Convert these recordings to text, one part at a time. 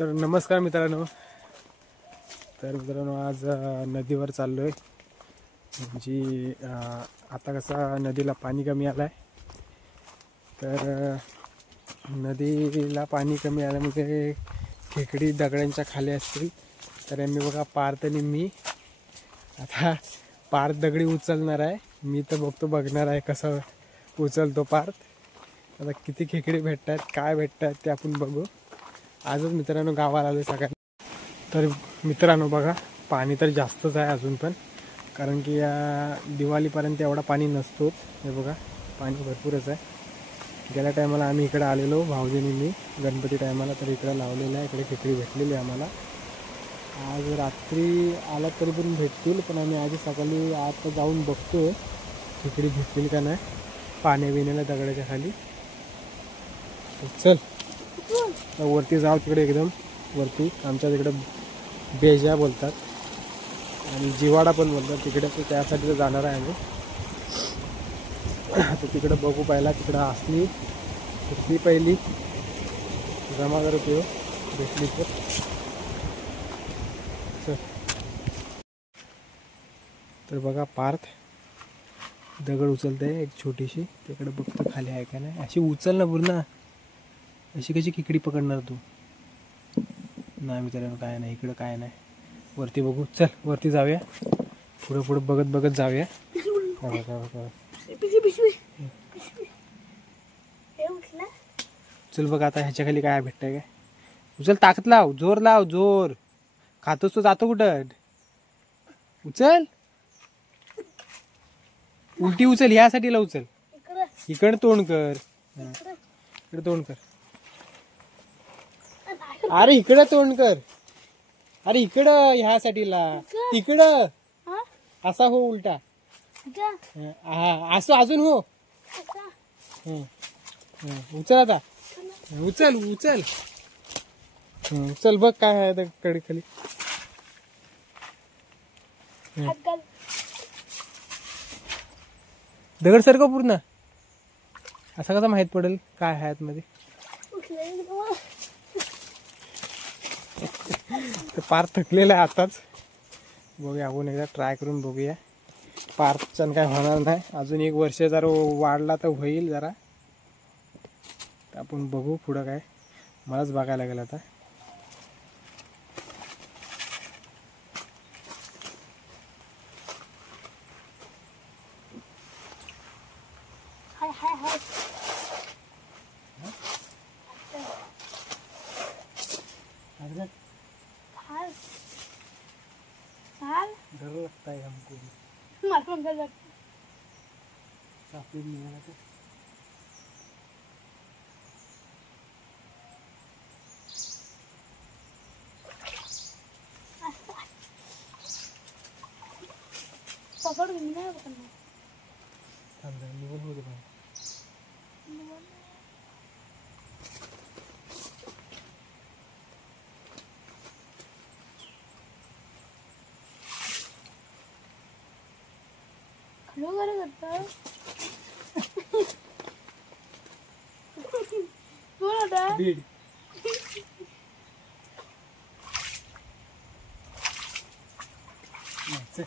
तर नमस्कार मित्रांनो. आज नदीवर चाललो आहे. म्हणजे आता कसा नदीला पाणी कमी आलं आहे, तर नदीला पाणी कमी आल्यामुळे खेकडी दगडांच्या खाली असतील. तर मी बघा पार्थ आणि मी आता पार्थ दगडी उचलणार आहे. मी तर बघणार आहे कसं उचलतो पार्थ. आता किती खेकडी भेटतात, काय भेटतात ते आपण बघू. आजच मित्रांनो गावाला आलो सगळ्यांना. तर मित्रांनो बघा पाणी तर जास्तच आहे अजून पण, कारण की या दिवाळीपर्यंत एवढा पाणी नसतोच. हे बघा पाणी भरपूरच आहे. गेल्या टायमाला आम्ही इकडे आलेलो भाऊजींनी मी गणपती टायमाला, तर इकडे लावलेलं आहे. इकडे खेकडी भेटलेली आम्हाला. आज रात्री आला तरी पण भेटतील, पण आम्ही आधी सकाळी आता जाऊन बघतो खेकडी भेटतील का नाही पाण्या बिण्याला दगडाच्या खाली. चल वरती जाऊ, तिकडे एकदम वरती आमच्या तिकडे बेजा बोलतात आणि जिवाडा पण बोलतात तिकडे. तर त्यासाठी तर जाणार आहे आम्ही. तर तिकडे बघू पहिला. तिकडं असली ती पहिली जमा करत येऊ भेटली तर. तर बघा पार्थ दगड उचलते एक छोटीशी. तिकडे बघतो खाली आहे का नाही. अशी उचल ना पूर्ण. अशी कशी खेकडी पकडणार तू? नाही मित्रांनो काय नाही, इकडं काय नाही. वरती बघू. चल वरती जाऊया, पुढे पुढे बघत बघत जाऊया. चल बघ आता ह्याच्या खाली काय भेटतंय काय. उचल, ताकद लाव, जोर लाव, जोर. खातोस तो जातो कुठं. उचल, उलटी उचल, ह्यासाठी ला उचल. इकडे तोंड कर, इकडे तोंड कर. अरे इकडं तोंड कर. अरे इकडं ह्यासाठी ला, इकडं असा हो उलटा. हा असं अजून हो. उचल आता, उचल उचल. चल बघ काय आहे कडे खाली. दगड सारखं पूर्ण. असं कसं माहित पडेल काय आहे आतमध्ये. तर पार थकलेला आहे आताच. बघूया आपण एकदा ट्राय करून बघूया. पार्थचं काय होणार नाही. अजून एक वर्ष जर वाढला तर होईल जरा. तर आपण बघू पुढं काय. मलाच बघायला लागेल आता. डर लगता है हमको. सापड़ी नहीं है तो पकड़ नहीं है पकड़ना. थांब रे निवल हो दे भाई. खलो करे करता. बोल आता. बीड चल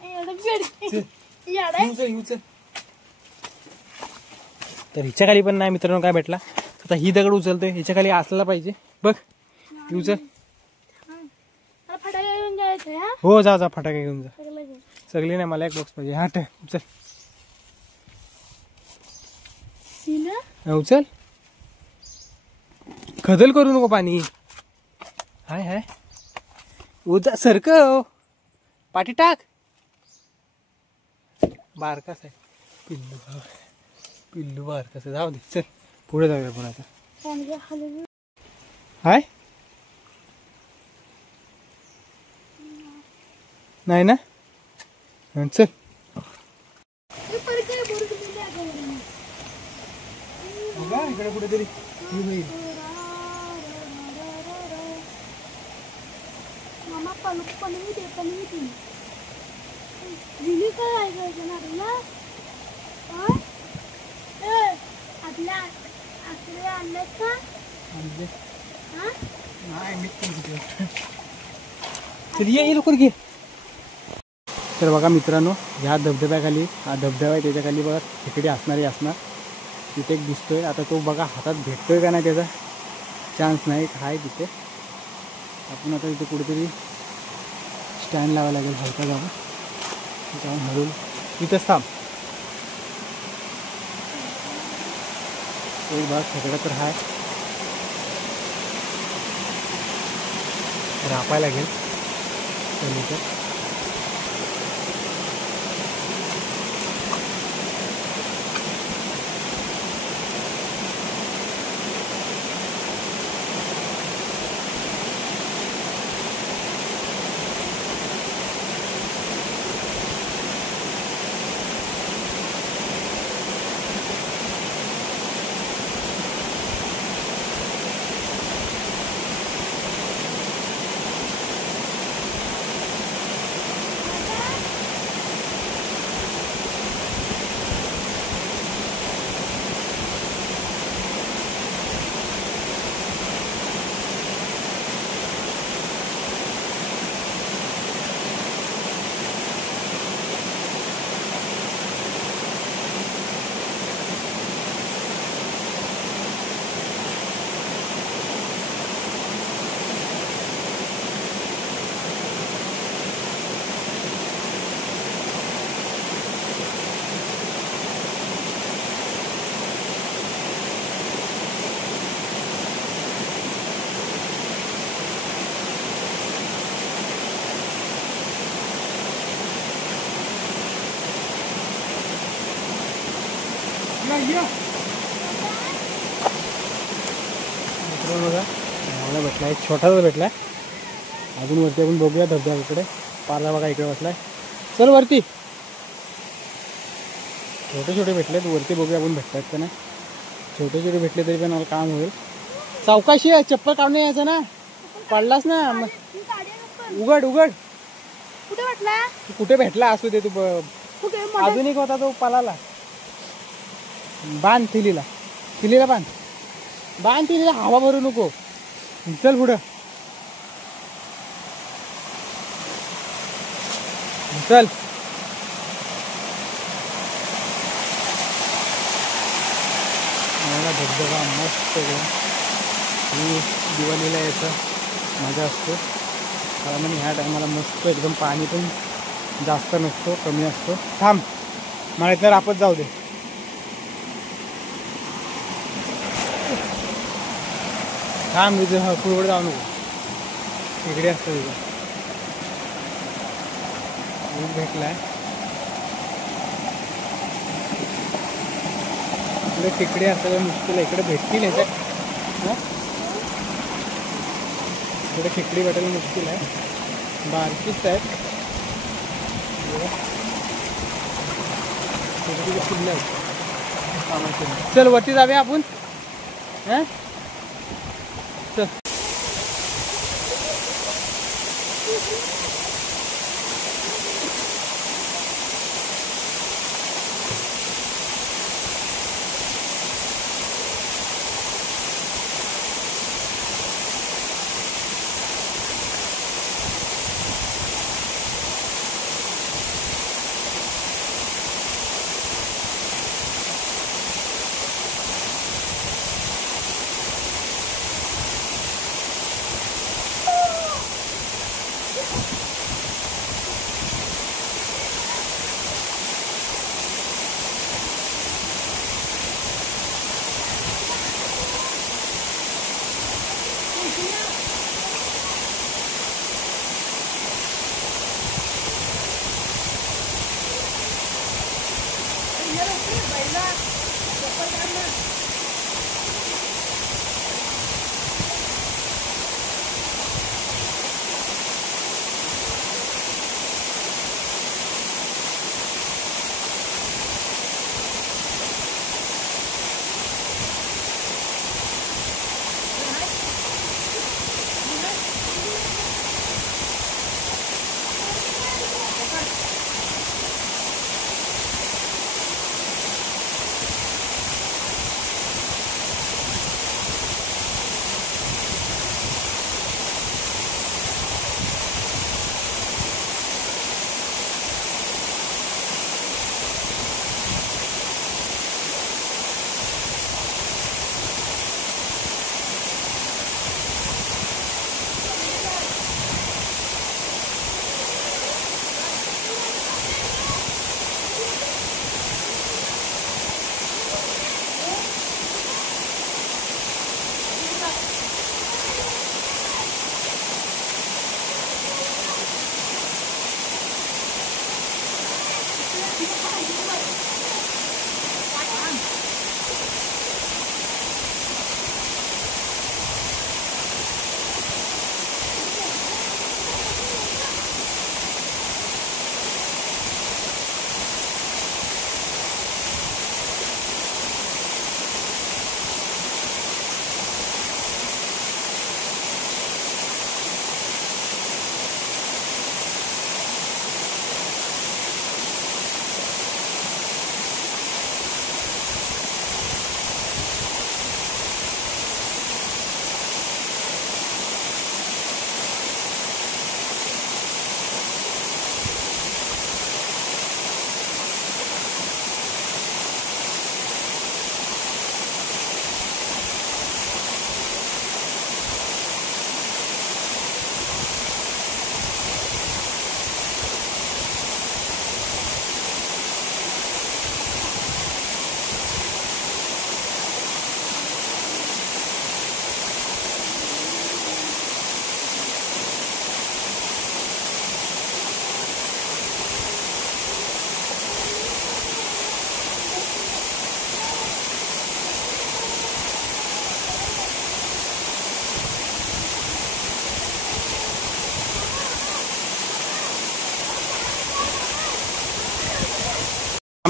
एवढं बीड याडा. उचल. तर हिच्या खाली पण नाही मित्रांनो काय भेटला. आता ही दगड उचलते, हिच्या खाली असला पाहिजे. बघ उचल. फटाके घेऊन जायचं. हा हो जा जा फटाके घेऊन जा. सगळं घे. सगळी नाही, मला एक बॉक्स पाहिजे. हा टे उचल. उचल, खदल करू नको पाणी. हाय हाय उचल सरकव. पाठी टाक. बारकास आहे पिल्लू. पिल्लू बारकास आहे. जाऊ दे चल पुढे जाऊया आपण आता. हाय नाही ना. चल इकडे कुठेतरी मामा पलवी दे दिली काय ऐकायचं ना तुला. आपल्या आकडे आणलेत का. चल ये लवकर घे. तर बघा मित्रांनो, ह्या धबधब्याखाली हा धबधबा आहे, त्याच्याखाली बघा खेकडे असणारे असणार. तिथे एक दिसतोय. आता तो बघा हातात भेटतोय का नाही त्याचा चान्स नाही. आहे तिथे. आपण आता इथे कुठेतरी स्टँड लावायला लागेल हलका जाऊन. जाऊन हळू तिथंच थांब. एक बघा खेकडा तर आहे. रापायला लागेल पहिली तर. बघा मला भेटला एक छोटासा भेटलाय. अजून वरती आपण बघूया धबधब्याकडे. पारला बघा इकडे बसलाय. चल वरती. छोटे छोटे भेटलेत वरती, बघूया आपण भेटतात का नाही. छोटे छोटे भेटले तरी पण मला काम होईल. सावकाशी आहे, चप्पल काढून यायचं ना. पडलास ना. उघड उघड. कुठे भेटला? कुठे भेटला असू दे. तू अजून एक होता तो पालाला. बांध थिलीला. थिलीला बांध. बांध थिलीला. हवा भरू नको. चल पुढं. चल. मला धबधबा मस्त ही दिवाळीला यायचा मजा असतो. कारण ह्या टायमाला मस्त एकदम पाणी पण जास्त नसतो, कमी असतो. थांब मला इथं रापत जाऊ दे. थांब तिथे पुढे जाऊ नको. इकडे असतं तिथं भेटलाय. इकडे तिकडे असायला मुश्किल आहे. इकडे भेटतील ह्याच्यात. इकडे खेकडी भेटायला मुश्किल आहे. बारकीच आहेत. चल वरती जाऊया आपण. चल.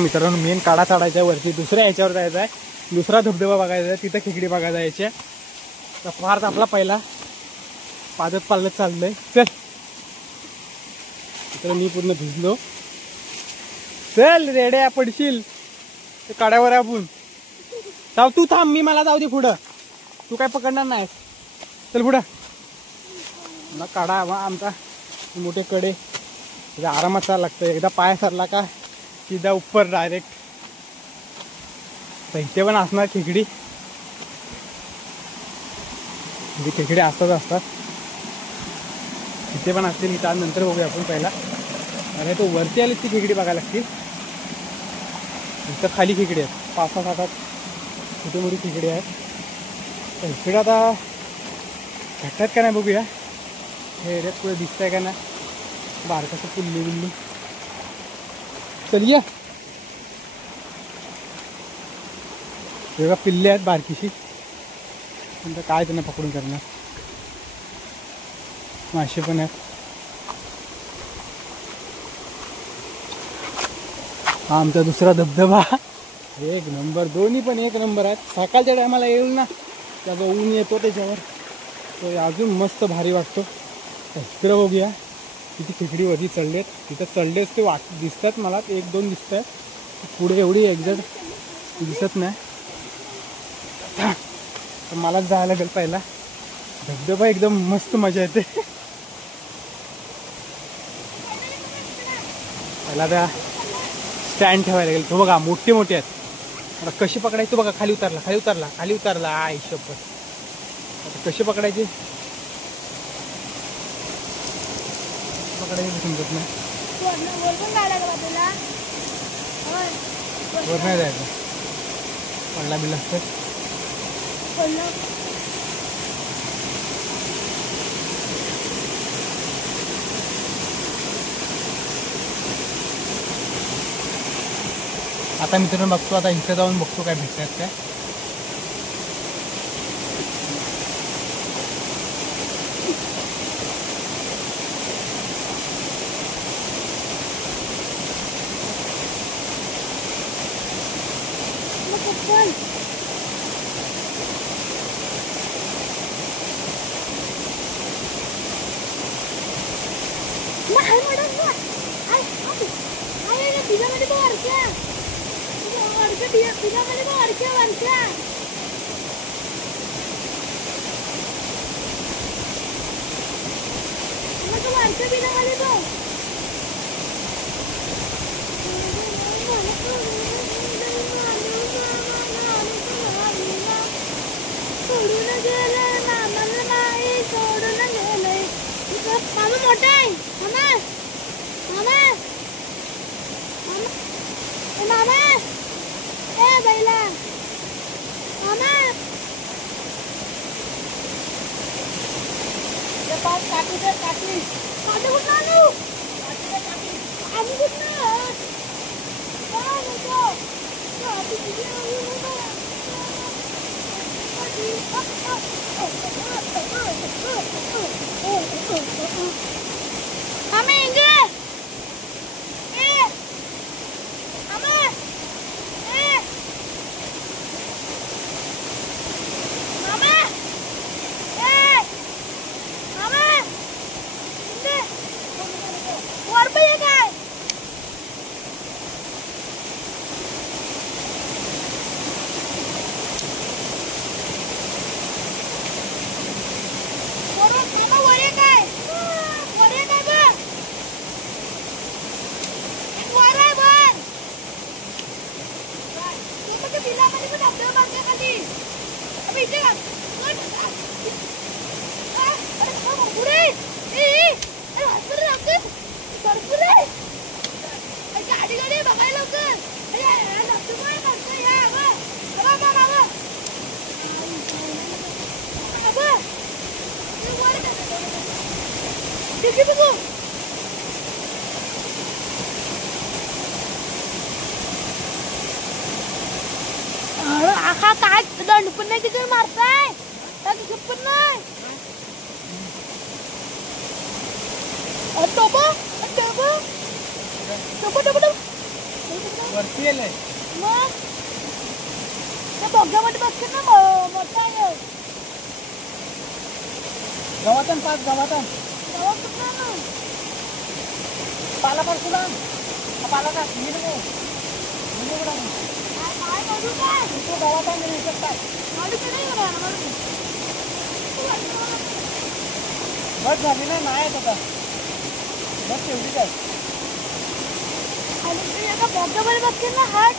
मित्रांनो मेन काढा चढायचा आहे वरती, दुसऱ्या ह्याच्यावर जायचं आहे, दुसरा धबधबा बघायचा आहे, तिथं खेकडी बघायला जायची आहे. तर फार आपला पहिला पालत चाललंय. चल मित्र मी पूर्ण भिजलो. चल रेड्या पडशील ते काड्यावर आपण जाऊ. तू थांब, मी मला जाऊ दे पुढं, तू काय पकडणार नाहीस. चल पुढं. मला काढा आमचा मोठे कडे आरामात चाल लागतं. एकदा पाय सरला का सीधा ऊपर डायरेक्ट. इथे पण असणार खेकडी, म्हणजे खेकडे असतात इथे पण असतील. त्यानंतर बघूया आपण पहिला. अरे तो वरती आली ती खेकडी बघायला लागतील. इथं खाली खेकडी आहेत, 5-6 छोटी मोठी खेकडी आहेत. तर इकडे आता भेटतात का नाही बघूया. हे एरियात पुढे दिसत आहे का नाही, बारकाचं पिल्ली. चल ये. तेव्हा पिल्ले आहेत बारकीशी, नंतर काय त्यांना पकडून करणार. मासे पण आहेत. हा आमचा दुसरा धबधबा, एक नंबर. दोन्ही पण एक नंबर आहेत. सकाळच्या टायमाला येईल ना, त्याचा ऊन येतो त्याच्यावर, तो अजून मस्त भारी वाटतो. इकडं बघूया किती खेकडी वरती चढलेत. तिथं चढलेच ते दिसतात मला, 1-2 दिसत आहेत. पुढे एवढी एक्झॅक्ट दिसत नाही. तर मलाच जायला लागेल पहिला. धबधबा एकदम मस्त मजा येते. पहिला त्या स्टँड ठेवायला लागेल. तो बघा मोठे मोठे आहेत. आता कशी पकडायची बघा. खाली उतरला. आय शपथ. आता कशी पकडायची समजत नाही. वर नाही जायचं, पडला बिल असतं. आता मित्रांनो बघतो, आता इथे जाऊन बघतो काय भेटतात काय. आखा काय दंड पण नाही किती मारताय पण नाही टोपो टोपो टोपो टोपो वरती आलंय. मग त्या बोग्यामध्ये बसते ना मोठा आहे गवातन पाच गवातन गावात कुठं ना पाला पण तुला पाला का मी नको काय करू काय तो गवातन नाही शकता. मारू की नाही होणार मारू बस झाली नाही आहेत आता बस एवढीच आहे. आणि ते एका बोग्यामध्ये बसते ना हात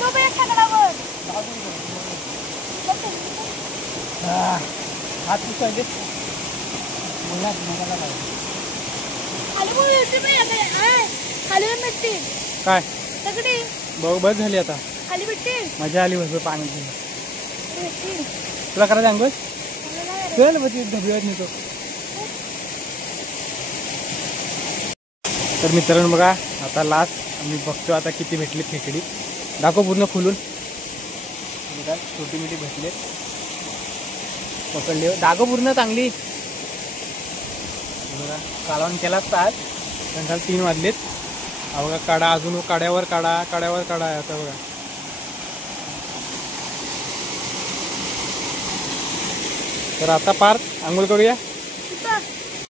तो बी एक सगळ्यावर हात पुसले मुलात मुलाला लागले. खाली पण मिळते नाही आता खाली पण मिळते काय सगळी बघ बस झाली आता. खाली भेटते मजा आली भरपूर पाणी भेटते तुला करायचं अंगोच चल बघ धबीवर नेतो. तर मित्रांनो बघा आता लास्ट आम्ही बघतो आता किती भेटली खेकडी. दाखव पूर्ण खुलून बघा छोटी मोठी भेटले पकडले दाखव पूर्ण चांगली. बघा कालवण केला असता आज पण 3 वाजलेत. हा बघा काढा अजून काड्यावर काढा काड्यावर काढा आहे आता बघा. तर आता पार आंघोळ करूया. कुठं